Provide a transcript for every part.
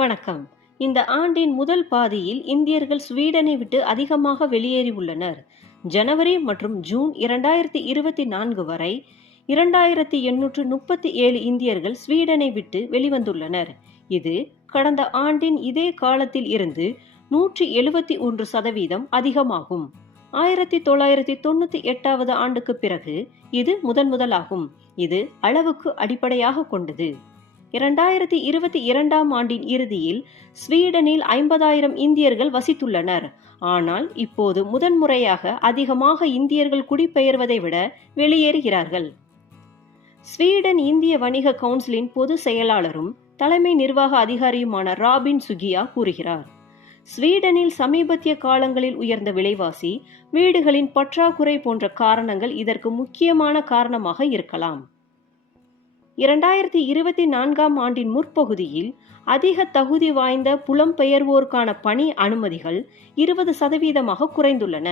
வணக்கம். இந்த ஆண்டின் முதல் பாதியில் இந்தியர்கள் ஸ்வீடனை விட்டு அதிகமாக வெளியேறியுள்ளனர் ஜனவரி மற்றும் ஜூன் இரண்டாயிரத்தி இருபத்தி நான்கு வரை இரண்டாயிரத்தி எண்ணூற்று முப்பத்தி ஏழு இந்தியர்கள் ஸ்வீடனை விட்டு வெளிவந்துள்ளனர். இது கடந்த ஆண்டின் இதே காலத்தில் இருந்து நூற்றி எழுபத்தி ஒன்று சதவீதம் அதிகமாகும். ஆயிரத்தி தொள்ளாயிரத்தி தொண்ணூத்தி எட்டாவது ஆண்டுக்கு பிறகு இது முதன் முதலாகும். இது அளவுக்கு அடிப்படையாக கொண்டது. இரண்டாயிரத்தி இருபத்தி இரண்டாம் ஆண்டின் இறுதியில் ஸ்வீடனில் ஐம்பதாயிரம் இந்தியர்கள் வசித்துள்ளனர். ஆனால் இப்போது முதன்முறையாக அதிகமாக இந்தியர்கள் குடிபெயர்வதை விட வெளியேறுகிறார்கள். ஸ்வீடன் இந்திய வணிக கவுன்சிலின் பொது செயலாளரும் தலைமை நிர்வாக அதிகாரியுமான ராபின் சுகியா கூறுகிறார். ஸ்வீடனில் சமீபத்திய காலங்களில் உயர்ந்த விலைவாசி வீடுகளின் பற்றாக்குறை போன்ற காரணங்கள் இதற்கு முக்கியமான காரணமாக இருக்கலாம். இரண்டாயிரத்தி இருபத்தி நான்காம் ஆண்டின் முற்பகுதியில் அதிக தகுதி வாய்ந்த புலம்பெயர்வோருக்கான பணி அனுமதிகள் இருபது சதவீதமாக குறைந்துள்ளன.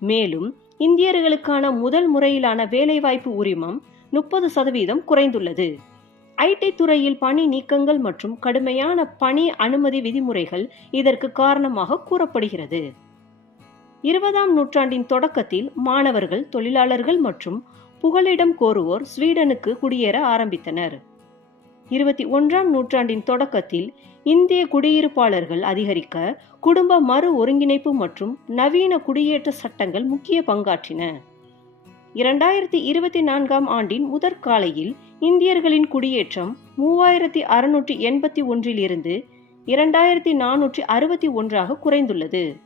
மேலும் இந்தியர்களுக்கான முதல் முறையிலான வேலைவாய்ப்பு உரிமம் முப்பது சதவீதம் குறைந்துள்ளது. ஐடி துறையில் பணி நீக்கங்கள் மற்றும் கடுமையான பணி அனுமதி விதிமுறைகள் இதற்கு காரணமாக கூறப்படுகிறது. இருபதாம் நூற்றாண்டின் தொடக்கத்தில் மாணவர்கள் தொழிலாளர்கள் மற்றும் புகலிடம் கோருவோர் ஸ்வீடனுக்கு குடியேற ஆரம்பித்தனர். இருபத்தி ஒன்றாம் நூற்றாண்டின் தொடக்கத்தில் இந்திய குடியிருப்பாளர்கள் அதிகரிக்க குடும்ப மறு ஒருங்கிணைப்பு மற்றும் நவீன குடியேற்ற சட்டங்கள் முக்கிய பங்காற்றின. இரண்டாயிரத்தி இருபத்தி நான்காம் ஆண்டின் முதற்காலையில் இந்தியர்களின் குடியேற்றம் மூவாயிரத்தி அறுநூற்றி எண்பத்தி ஒன்றிலிருந்து இரண்டாயிரத்தி நானூற்றி அறுபத்தி ஒன்றாக குறைந்துள்ளது.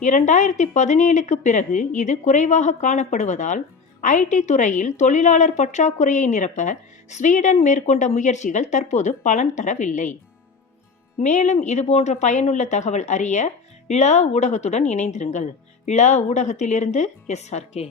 இரண்டாயிரத்தி பதினேழுக்கு பிறகு இது குறைவாக காணப்படுவதால் ஐடி துறையில் தொழிலாளர் பற்றாக்குறையை நிரப்ப ஸ்வீடன் மேற்கொண்ட முயற்சிகள் தற்போது பலன் தரவில்லை. மேலும் இதுபோன்ற பயனுள்ள தகவல் அறிய ல ஊடகத்துடன் இணைந்திருங்கள். ல ஊடகத்திலிருந்து எஸ்ஆர்கே